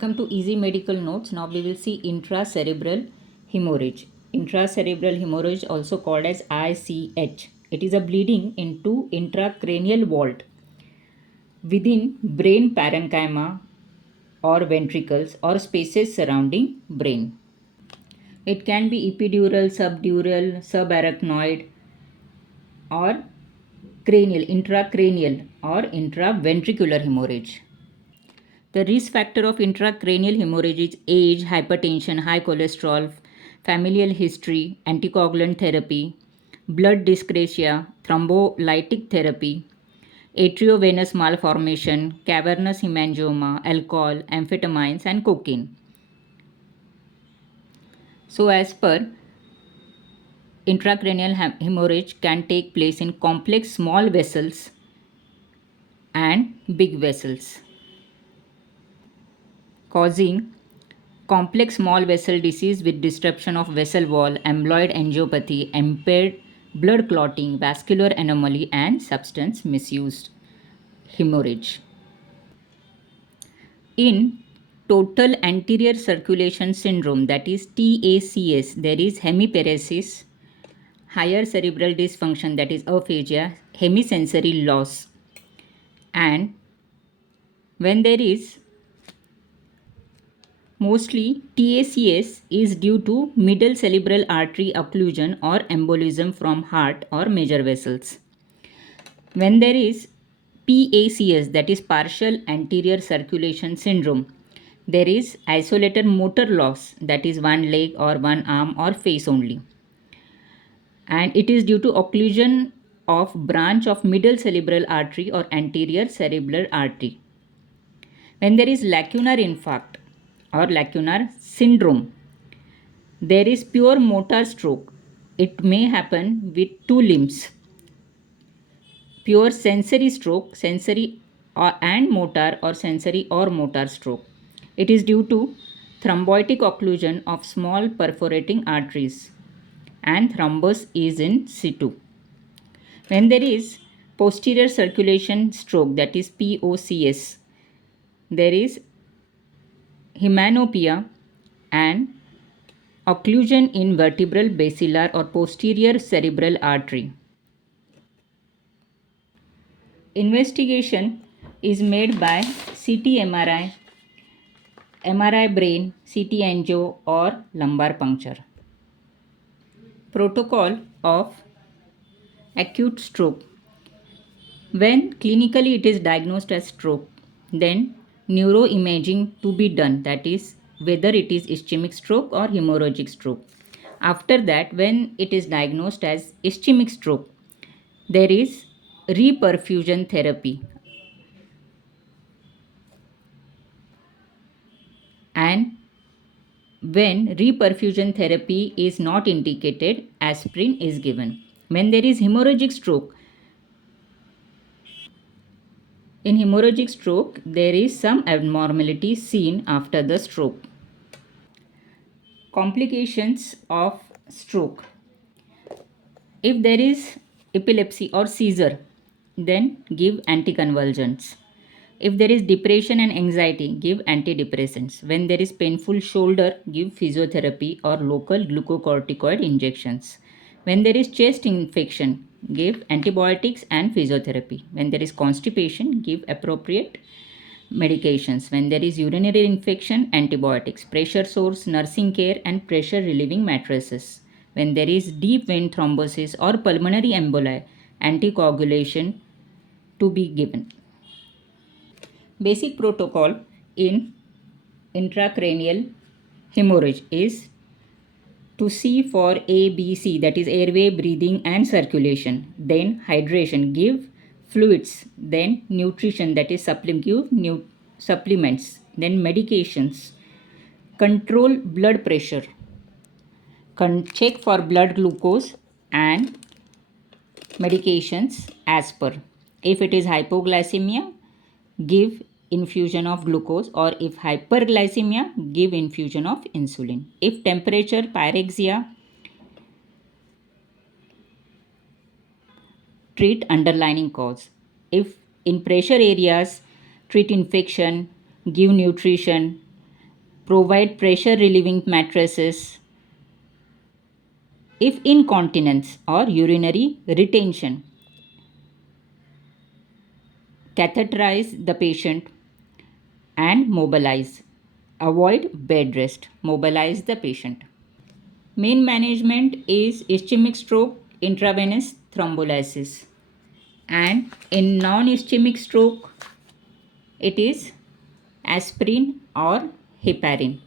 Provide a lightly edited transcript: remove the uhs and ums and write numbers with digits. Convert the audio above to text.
Welcome to Easy Medical Notes. Now we will see intracerebral hemorrhage. Intracerebral hemorrhage, also called as ICH. It is a bleeding into intracranial vault within brain parenchyma or ventricles or spaces surrounding brain. It can be epidural, subdural, subarachnoid or cranial, intracranial or intraventricular hemorrhage. The risk factor of intracranial hemorrhage is age, hypertension, high cholesterol, familial history, anticoagulant therapy, blood dyscrasia, thrombolytic therapy, atriovenous malformation, cavernous hemangioma, alcohol, amphetamines, and cocaine. So, as per intracranial hemorrhage can take place in complex small vessels and big vessels, causing complex small vessel disease with disruption of vessel wall, amyloid angiopathy, impaired blood clotting, vascular anomaly, and substance misuse hemorrhage. In total anterior circulation syndrome, that is TACS, there is hemiparesis, higher cerebral dysfunction, that is aphasia, hemisensory loss, and when there is mostly TACS is due to middle cerebral artery occlusion or embolism from heart or major vessels. When there is PACS, that is partial anterior circulation syndrome, there is isolated motor loss, that is one leg or one arm or face only, and it is due to occlusion of branch of middle cerebral artery or anterior cerebral artery. When there is lacunar infarct or lacunar syndrome, there is pure motor stroke. It may happen with two limbs. Pure sensory stroke, sensory and motor, or sensory or motor stroke. It is due to thrombotic occlusion of small perforating arteries and thrombus is in situ. When there is posterior circulation stroke, that is POCS, there is hemanopia and occlusion in vertebral basilar or posterior cerebral artery. Investigation is made by CT MRI, MRI brain, CT angio or lumbar puncture. Protocol of acute stroke. When clinically it is diagnosed as stroke, then neuroimaging to be done, that is whether it is ischemic stroke or hemorrhagic stroke. After that, when it is diagnosed as ischemic stroke, there is reperfusion therapy, and when reperfusion therapy is not indicated, aspirin is given. When there is hemorrhagic stroke, in hemorrhagic stroke, there is some abnormality seen after the stroke. Complications of stroke. If there is epilepsy or seizure, then give anticonvulsants. If there is depression and anxiety, give antidepressants. When there is painful shoulder, give physiotherapy or local glucocorticoid injections. When there is chest infection, give antibiotics and physiotherapy. When there is constipation, give appropriate medications. When there is urinary infection, antibiotics, pressure sores, nursing care, and pressure relieving mattresses. When there is deep vein thrombosis or pulmonary emboli, anticoagulation to be given. Basic protocol in intracranial hemorrhage is to see for ABC, that is airway, breathing, and circulation. Then hydration, give fluids. Then nutrition, that is give supplements. Then medications. Control blood pressure. Check for blood glucose and medications as per. If it is hypoglycemia, give infusion of glucose, or if hyperglycemia, give infusion of insulin. If temperature, pyrexia, treat underlying cause. If in pressure areas, treat infection, give nutrition, Provide pressure relieving mattresses. If incontinence or urinary retention, catheterize the patient and mobilize. Avoid bed rest. Mobilize the patient. Main management is ischemic stroke, intravenous thrombolysis. And in non-ischemic stroke, it is aspirin or heparin.